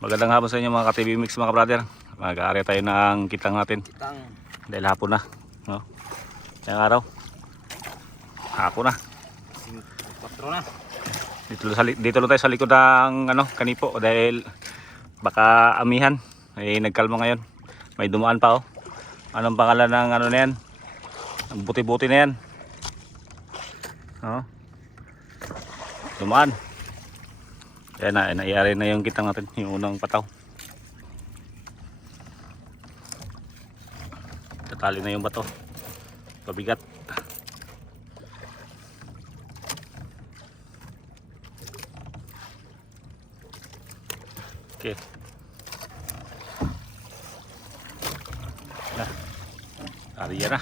Magandang hapon sa inyo mga ka-TV Mix mga brother. Mag-aari tayo ng kitang natin. Kitang. Dahil hapon na, no? Ngayong araw. Hapon na. 4 na. Dito lang tayo sa likod ng kanipo dahil baka amihan. Nagkalma ngayon. May dumaan pa oh. Anong pangalan ng na yan? Ang buti-buti na yan. Oh. Dumaan. Yan na, naiyari na yung kitang natin, yung unang pataw. Tatali na yung bato. Pabigat. Okay. Ariya na.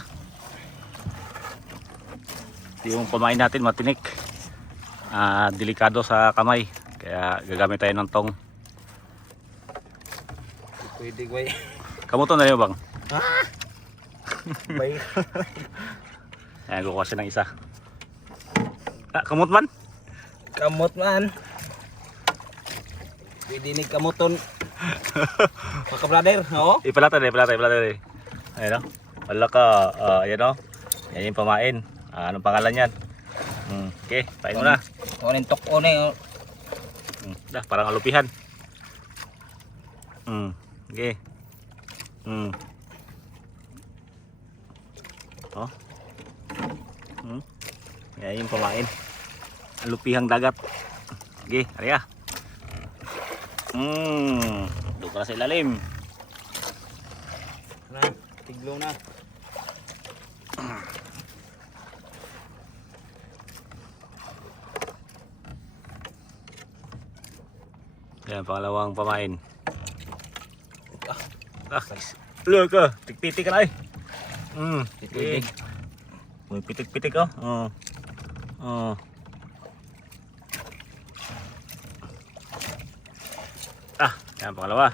Yung pamain natin matinik. Delikado sa kamay. Kaya gagamit tayo ng tong. Pwede ko eh. Kamuto na yun bang? Ha? Bay. Ayan, kukuha siya ng isa. Kamot man? Kamot man. Pwede ni kamuton. Mga brother, oo? Ipalatan eh. Ayan o. Wala ka. Ayan o. Yan yung pamain. Anong pangalan yan? Okay, pain mo na. Kunin tok one. Parang alupihan. Okay. Oh. Yan yung pamain. Alupihang dagat. Okay, ariya. Doon ka na sa ilalim. Tiglo na. Yan, pangalawang pamain. Look ka, tik-titik ka na eh. Titig. May pitik-pitik oh. Yan, pangalawa.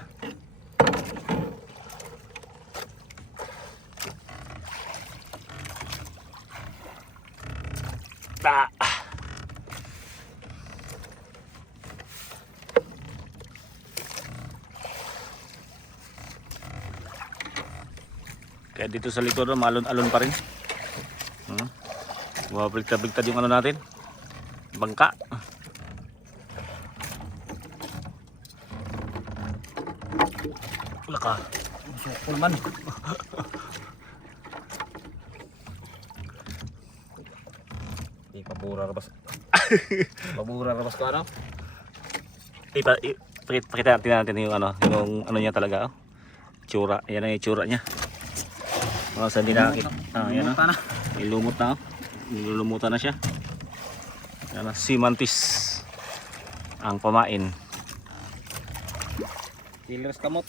Kaya dito sa likod malon-alon pa rin. Bumabligtad-bligtad yung natin. Bangka. Wala ka. Sukul man. Di pabura rabas. Pabura rabas ko ano? Pakita natin yung yung niya talaga. Tsura. Yan ang itsura niya. Sa hindi nakakita. Yan na. Ilumot na. Nilulumutan na siya. Yan na. Simantis. Ang pamain. Killers kamot.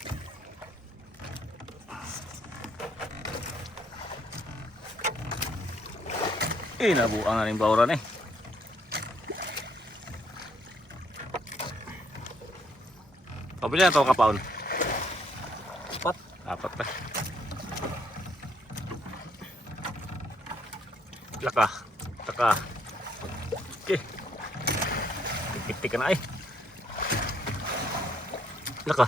Nabuang na rin bauran eh. Pabili na ito kapaon. Apat na. Laka. Okay. Tik-tik ka na eh. Laka.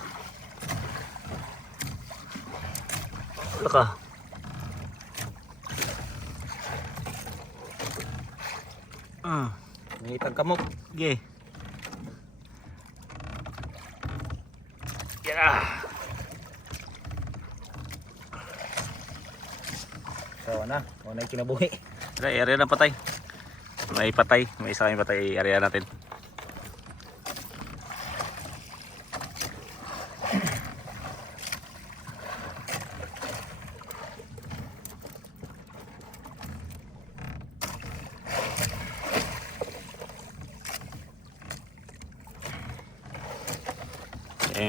Ngitag kamot. Okay. Yeah. So na, una kinabuhi. Area na patay. May patay. May isa kayong patay. Area natin.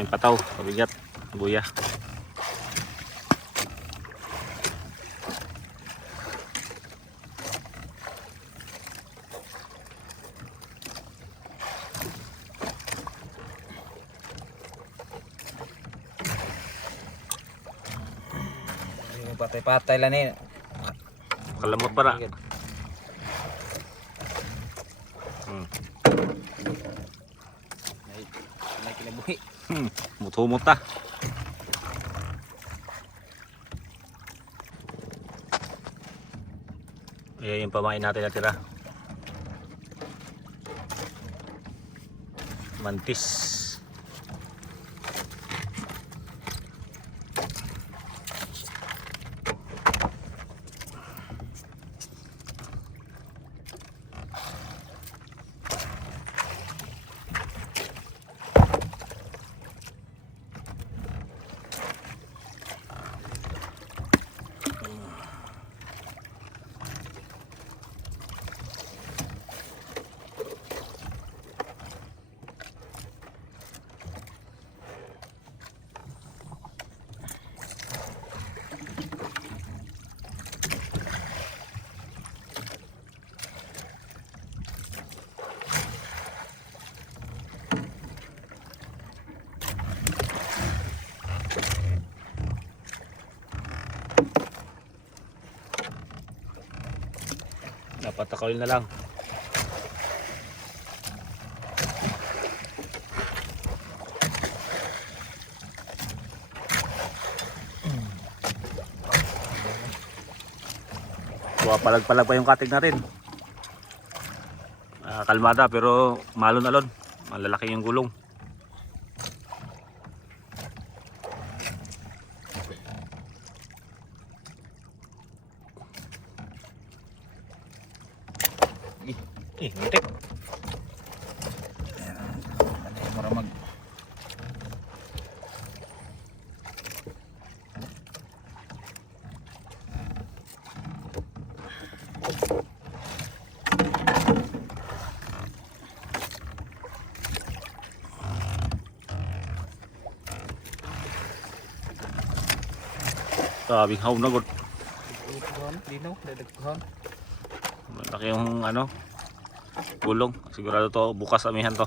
Pataw. Pabigat. Buya. Patay-patay lang eh. Kalamot pa na. May kinabuhi. Humot-humot na. Ayan yung pamain natin na tira. Mantis. Napatakawin na lang. Palag-palag pa yung katig natin. Kalmada pero malon-alon. Malalaki yung gulong. Muntik. Maramag. Sabing haw na god. Dinaw, dadaghan. Malaki yung ano, gulong. Sigurado to bukas amihan to.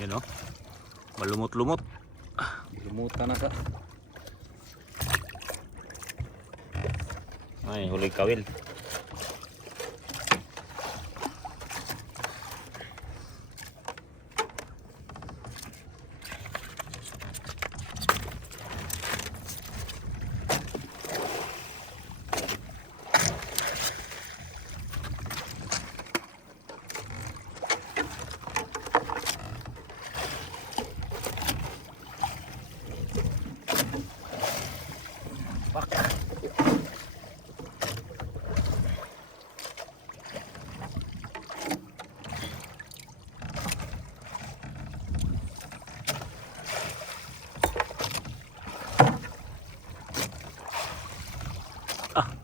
Yan o, malumot-lumot. Lumutan na sa. Ay, huli kawil.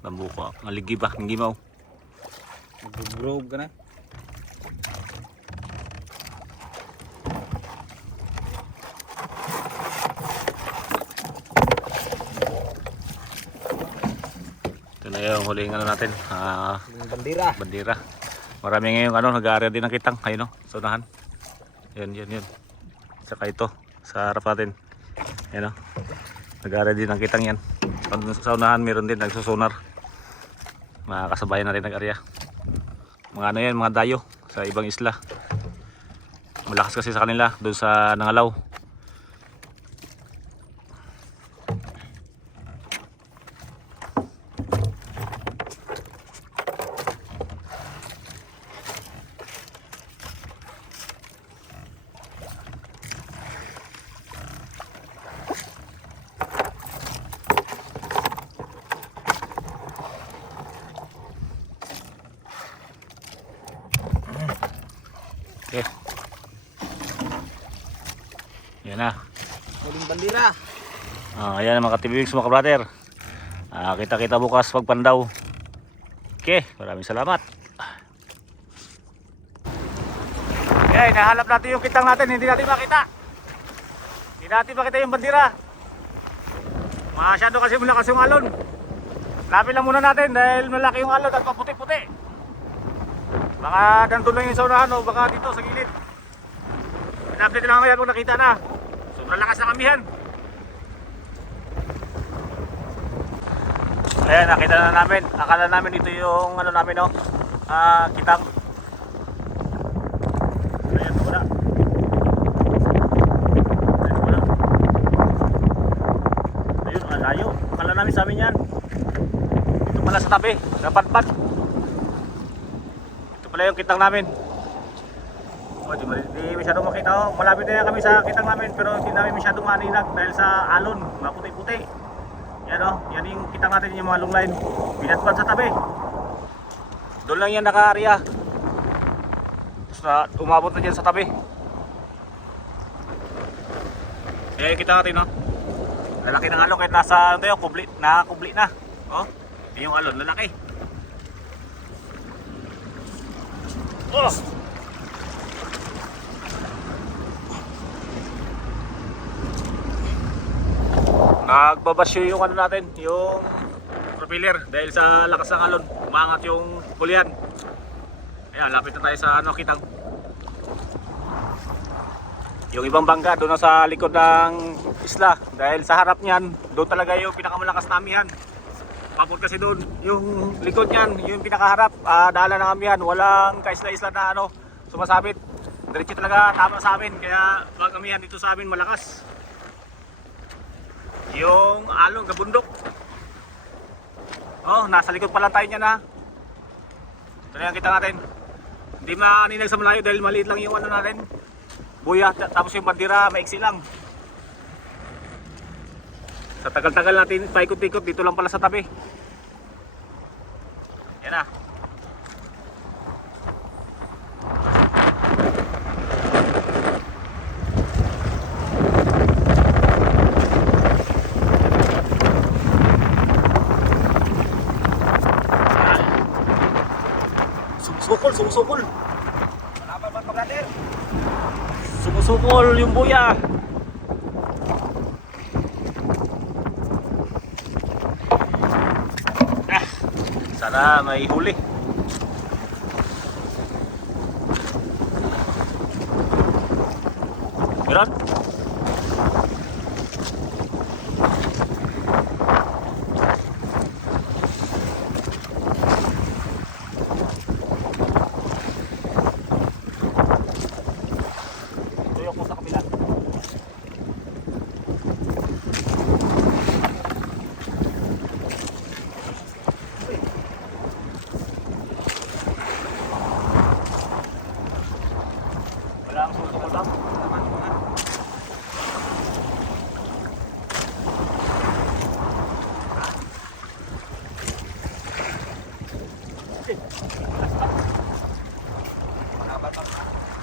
Lambuko, maligi ba? Hindi mo. Mag-grove ka na. Ito na yung huling ano natin. Bandira. Bandira. Marami ngayon ano, nag-aaral din ng kitang. Ayun no, sa unahan. Yun. Saka ito, sa harap natin. Ayun no. Nag-aaral din ng kitang yan. Sa unahan meron din nagsusunar. Mga kasabayan natin nag-arya. Mga ano yan, mga dayo sa ibang isla. Malakas kasi sa kanila doon sa Nangalaw. Okay. Yan na. Muling bandira. Ayan mga ka-TVWings, mga ka-brother. Kita-kita bukas pag Pandaw. Okay, maraming salamat. Eh, nahanap natin yung kitang natin, hindi natin makita. Hindi natin makita yung bandira. Masyado kasi malakas yung alon. Lapit lang muna natin dahil malaki yung alon at maputi-puti. Baka nandun lang yung saunahan o baka dito sa gilid. Pinapit lang kaya kung nakita na. Sobrang lakas ng amihan. Ayan, nakita na namin. Akala namin ito yung ano namin, no? Kitang. Ayan, wala. Ayan, wala. Ayun, layo. Akala namin sa amin yan. Ito pala sa tabi. Napadpad. Ito pala yung kitang namin. Oh, di masyadong makita. Oh. Malapit na kami sa kitang namin pero hindi namin masyadong maninag dahil sa alon. Maputi-puti. Yan o, yan yung kitang natin yung mga long line. Pinatpad sa tabi. Doon lang yan naka-area. Tapos na umabot na dyan sa tabi. Yan yung kita natin, no? Lalaki ng alon kahit nasa, ano tayo, kubli, nakakubli na. Oh, yung alon, lalaki. Oh! Nagbabasyo yung ano natin, yung propeller dahil sa lakas ng alon, umangat yung kulian. Ayan, lapit na tayo sa ano, kitang. Yung ibang bangka doon na sa likod ng isla dahil sa harap niyan, doon talaga yung pinakamalakas na amihan. Papot kasi doon, yung likod niyan, yung pinakaharap, dala ng amihan, walang kaisla-isla na ano, sumasabit. Diretso talaga tama sa amin, kaya ang amihan dito sa amin malakas. Yung alon, gabundok. Oh, nasa likod pa lang tayo niyan, ha. Ito na yung kita natin. Hindi maaninag sa malayo dahil maliit lang yung ano natin. Buya, tapos yung bandira, maiksi lang. Sa tagal-tagal natin, paikot-ikot, dito lang pala sa tabi. Yan na. Sumusukol. Malaban ba brother? Sumusukol yung buya. Sana may huli. Meron?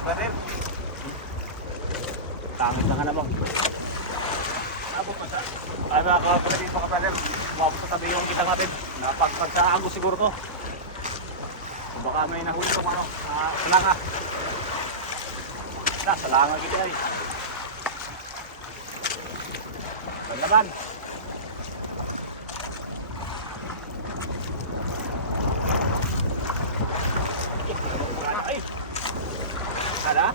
Brother, Tangit na ka naman. Abot pa siya. Ay mga kapatid mga brother, umabot sa tabi yung kitang natin. Napagpag sa ango siguro to. Baka may nahuli kong ano, salanga. Salanga kita ay. Panlaban. Ay! Ada?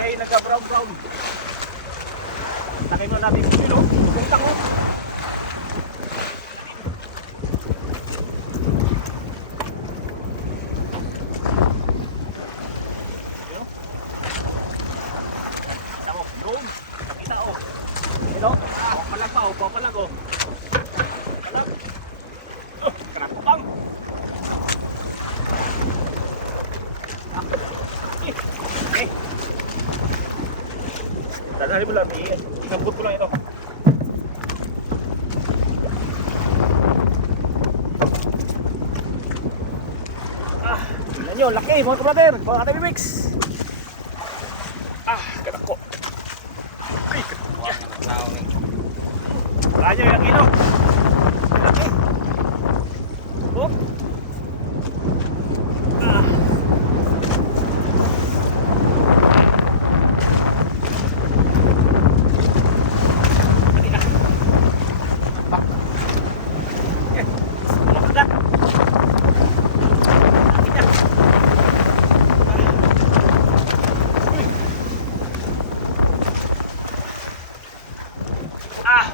May nagka-brown-brown. Takin mo natin yung silo. Punta ko. Tamo, brown. Pakita o. Hello? Papalag pa o. Papalag o. Papalag. Oh, krakupang. Dali mo lang, inabot ko lang ito. Tingnan nyo, laki mga brother. Mga katimimix. Kanak ko. Ay, kaya yung ino. Laki. Oh.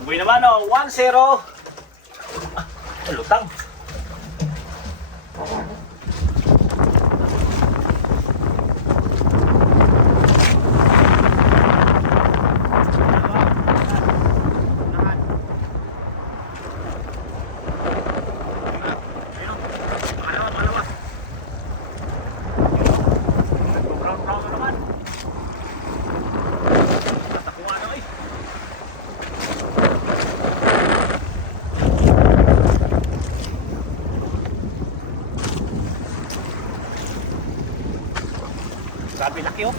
Buhay naman o, 1-0. Lutang. Grabe laki oh.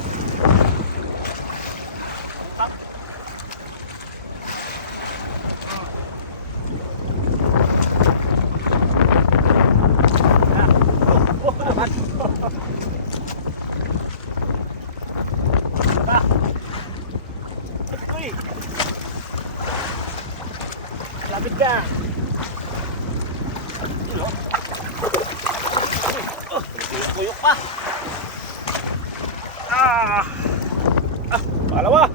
Uy. Lapit ka. Kuyok pa. Pangalawa.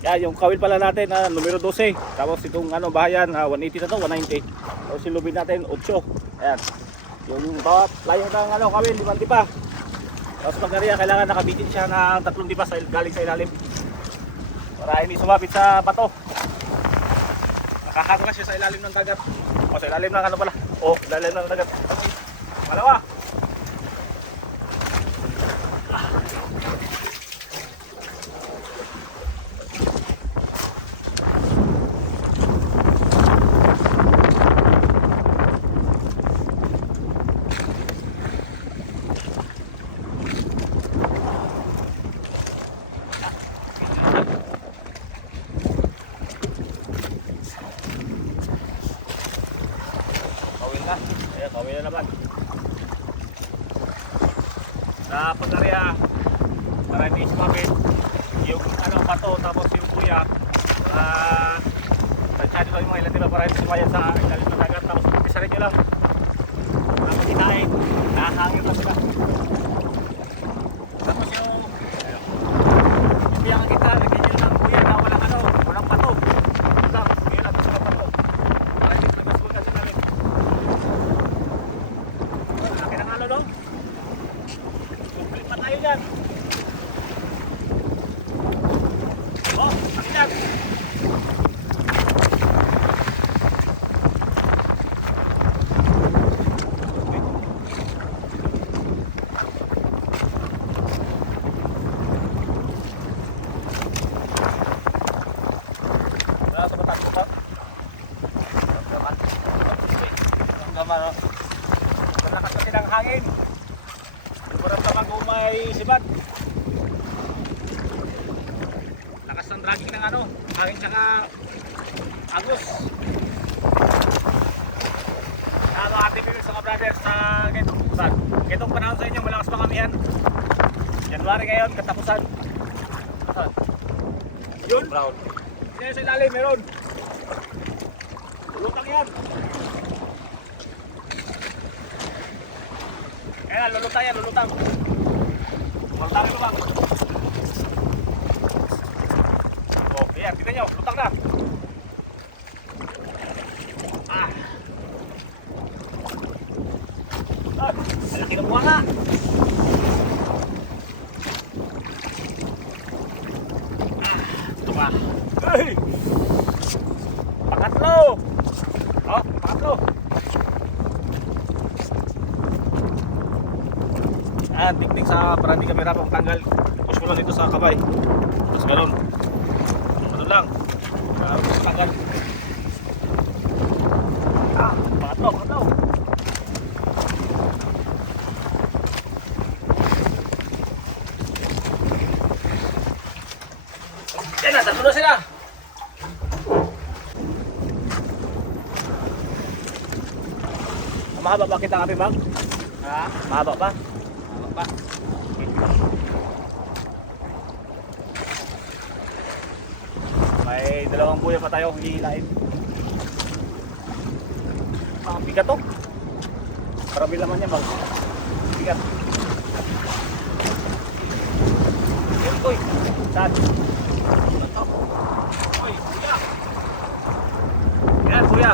Yan, yung kawil pala natin na numero 12. Tapos itong ano bahayan 180 na to, 190. Tapos yung lubid natin 8. Ayan. Yung bawat layo ng ano kawil, 5 tipa. Tapos pag nariya, kailangan nakabitin siya ng 3 tipa galing sa ilalim. Para hindi sumapit sa bato. Nakakato na siya sa ilalim ng dagat. O sa ilalim ng ano pala. O, ilalim ng dagat. Malawa. Ayan, kawin na naman. Sa pag-area, para hindi sumapit yung ano, pato, tapos yung kuya, tansya nyo lang yung mga ilan, diba, para hindi sumayan sa ilalim ng dagat. Tapos isa rin nyo lang. Tapos itahin, nakahangin na sila. Tapos yung biyang kita, lagyan nyo lang kuya na walang ano, walang pato. Tapos kaya natin sila pato. Para hindi nagkasukan sa namin. Laki ng halo, no? Sumplit pa tayo dyan. Oh, laki dyan. Malakas kasi ng hangin. Parang tamang umay sibad. Lakas ng dragging ng ano, hangin tsaka agos. Mga activities sa mga brothers sa ganitong katapusan. Ganitong panahon sa inyo, malakas pa kami yan. January ngayon, katapusan. Yun? Brown. Yan sa ilalim, meron. Lutang yan. Ayan, lulutang yan, lulutang. Lulutang yung lubang. Oh, ayan, tignan nyo, lutang na. Malaki ng buha nga. Ito pa. Hey! Pangatlo! Oh, yan, technique sa para hindi kami rapang tanggal. Push mo lang dito sa kamay. Tapos gano'n. Ano lang. Tanggal. Pangatlo. Yan na, tatlo na sila. Mahaba ba kita kami, Bang? Ha? Mahaba pa? Mahaba pa. May dalawang buya pa tayo hihilain. Bigat to. Marami laman yan, Bang. Bigat. Yan, boy. Saan? Uy, kuya. Yan, kuya.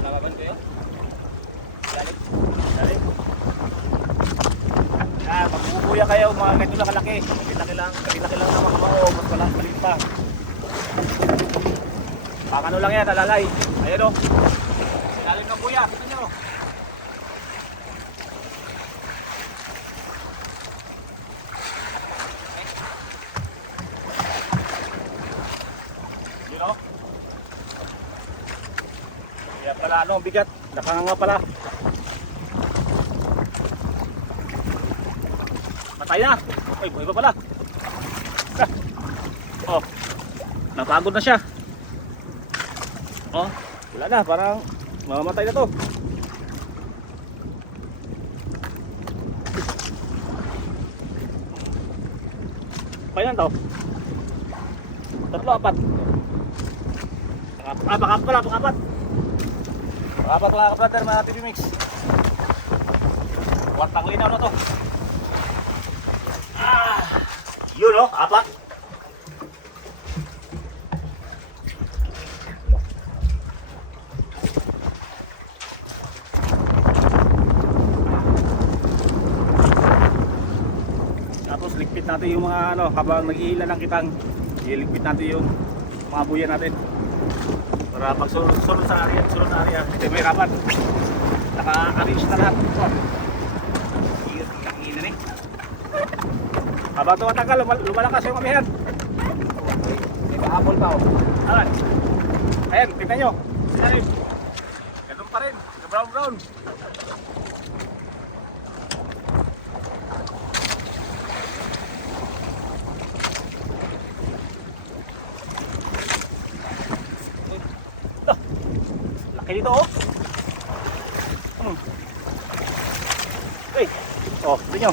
Malababan ko yun? Galit. Yan, magbubuya kayo mga ganito na kalaki. Kalaki lang na mga mao. Mas maliit pa. Pakano lang yan, alalay. Ayan o. Ilalim ng buya, kita nyo. Yun o. Kaya pala ano, bigat. Nakanganga pala. Matay na. Uy, buhay pa pala. Oh. Napagod na siya. Oh, wala na, parang mamamatay na to. Kailan to? Tatlo, apat. Pangapat pala, pangapat. Pangapat mga kabrader, mga TV Mix. Kwartang linaw na to. Yun o, apat. Tapos ligpit natin yung mga ano, habang naghihila ng kitang, iligpit natin yung mga buya natin para pag sunod sa area, hindi may rapat, naka-arrange na lahat. Kakingin na habang tumatagal, lumalakas yung amihan. May pahabol pa o. Ayan, tignan nyo. Ganun pa rin, brown. Laki dito oh. Hey. Oh, tingnan nyo.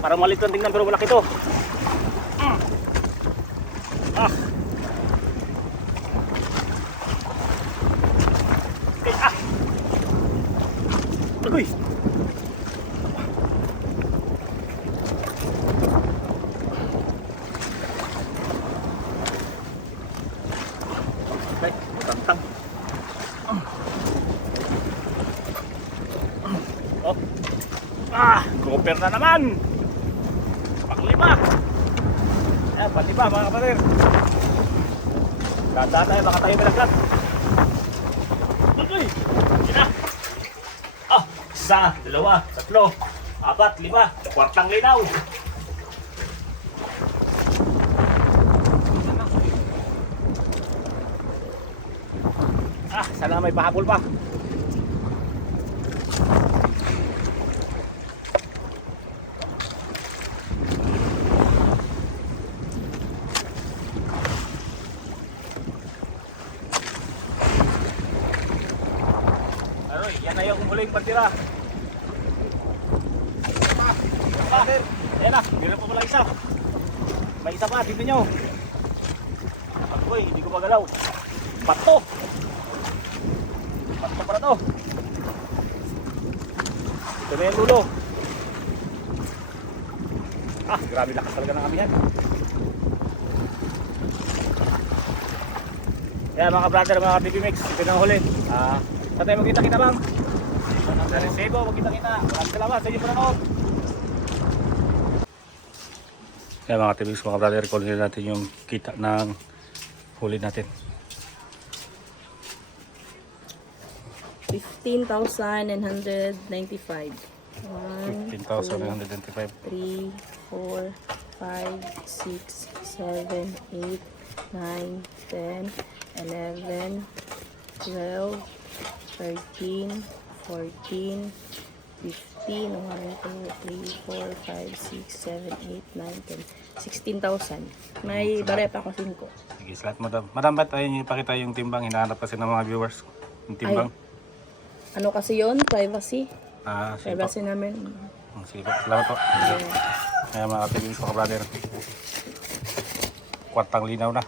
Parang maliit lang tingnan pero malaki to. Okay, Agoy. Okay, tantang. Oh. Gopher na naman. Panglima. Ayan, panlima mga kapatid. Ganda tayo, baka tayo malaglat. Uy! Sina! Isa, dalawa, tatlo, apat, lima, kwartang linaw. Sana may pahabol pa. Yan na yung huling pagtira. Ayan na, meron pa pala isa. May isa pa, tignan nyo. Uy, hindi ko magalaw. Bato. Bato para to. Ito na yung dulo. Grabe lakas talaga ng amihan. Ayan mga brother, mga TV Mix, ito na huli. Saan tayo magkita-kita bang? Sa Resebo, magkita-kita. Maraming salamat sa inyo panonood. Kaya mga TV Mix, mga brother, kunin natin yung kita ng huli natin. 15,995. 15,995. 3, 4, 5, 6, 7, 8, 9, 10, 11, 12, 13, 14, 15, 1, 2, 3, 4, 5, 6, 7, 8, 9, 10, 16,000. May bare pa ako 5. Sige, salamat madam. Madam, ba't ayun ipakita yung timbang? Hinahanap kasi ng mga viewers. Yung timbang. Ano kasi yon? Privacy. Sige po. Privacy namin. Sige po. Salamat po. Yeah. Kaya mga kapatid ko, brother. Kwartang linaw na.